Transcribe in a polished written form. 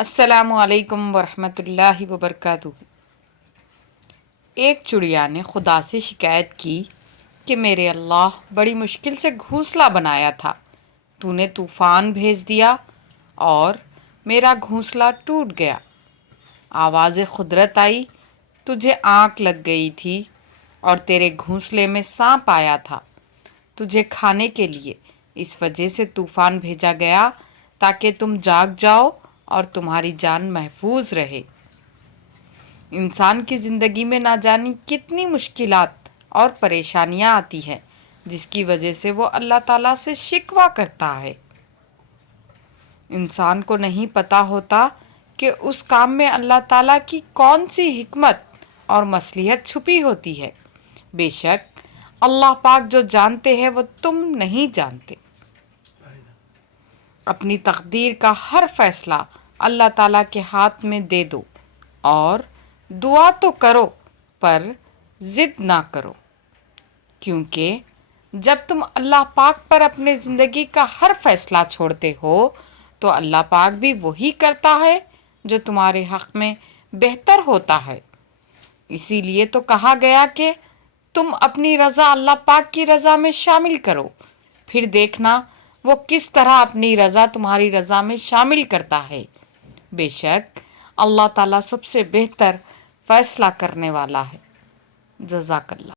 السلام علیکم ورحمۃ اللہ وبرکاتہ۔ ایک چڑیا نے خدا سے شکایت کی کہ میرے اللہ، بڑی مشکل سے گھونسلہ بنایا تھا، تو نے طوفان بھیج دیا اور میرا گھونسلہ ٹوٹ گیا۔ آواز قدرت آئی، تجھے آنکھ لگ گئی تھی اور تیرے گھونسلے میں سانپ آیا تھا تجھے کھانے کے لیے، اس وجہ سے طوفان بھیجا گیا تاکہ تم جاگ جاؤ اور تمہاری جان محفوظ رہے۔ انسان کی زندگی میں نہ جانے کتنی مشکلات اور پریشانیاں آتی ہیں، جس کی وجہ سے وہ اللہ تعالیٰ سے شکوہ کرتا ہے۔ انسان کو نہیں پتہ ہوتا کہ اس کام میں اللہ تعالیٰ کی کون سی حکمت اور مصلحت چھپی ہوتی ہے۔ بے شک اللہ پاک جو جانتے ہیں وہ تم نہیں جانتے۔ اپنی تقدیر کا ہر فیصلہ اللہ تعالیٰ کے ہاتھ میں دے دو اور دعا تو کرو پر ضد نہ کرو، کیونکہ جب تم اللہ پاک پر اپنے زندگی کا ہر فیصلہ چھوڑتے ہو تو اللہ پاک بھی وہی کرتا ہے جو تمہارے حق میں بہتر ہوتا ہے۔ اسی لیے تو کہا گیا کہ تم اپنی رضا اللہ پاک کی رضا میں شامل کرو، پھر دیکھنا وہ کس طرح اپنی رضا تمہاری رضا میں شامل کرتا ہے۔ بے شک اللہ تعالیٰ سب سے بہتر فیصلہ کرنے والا ہے۔ جزاک اللہ۔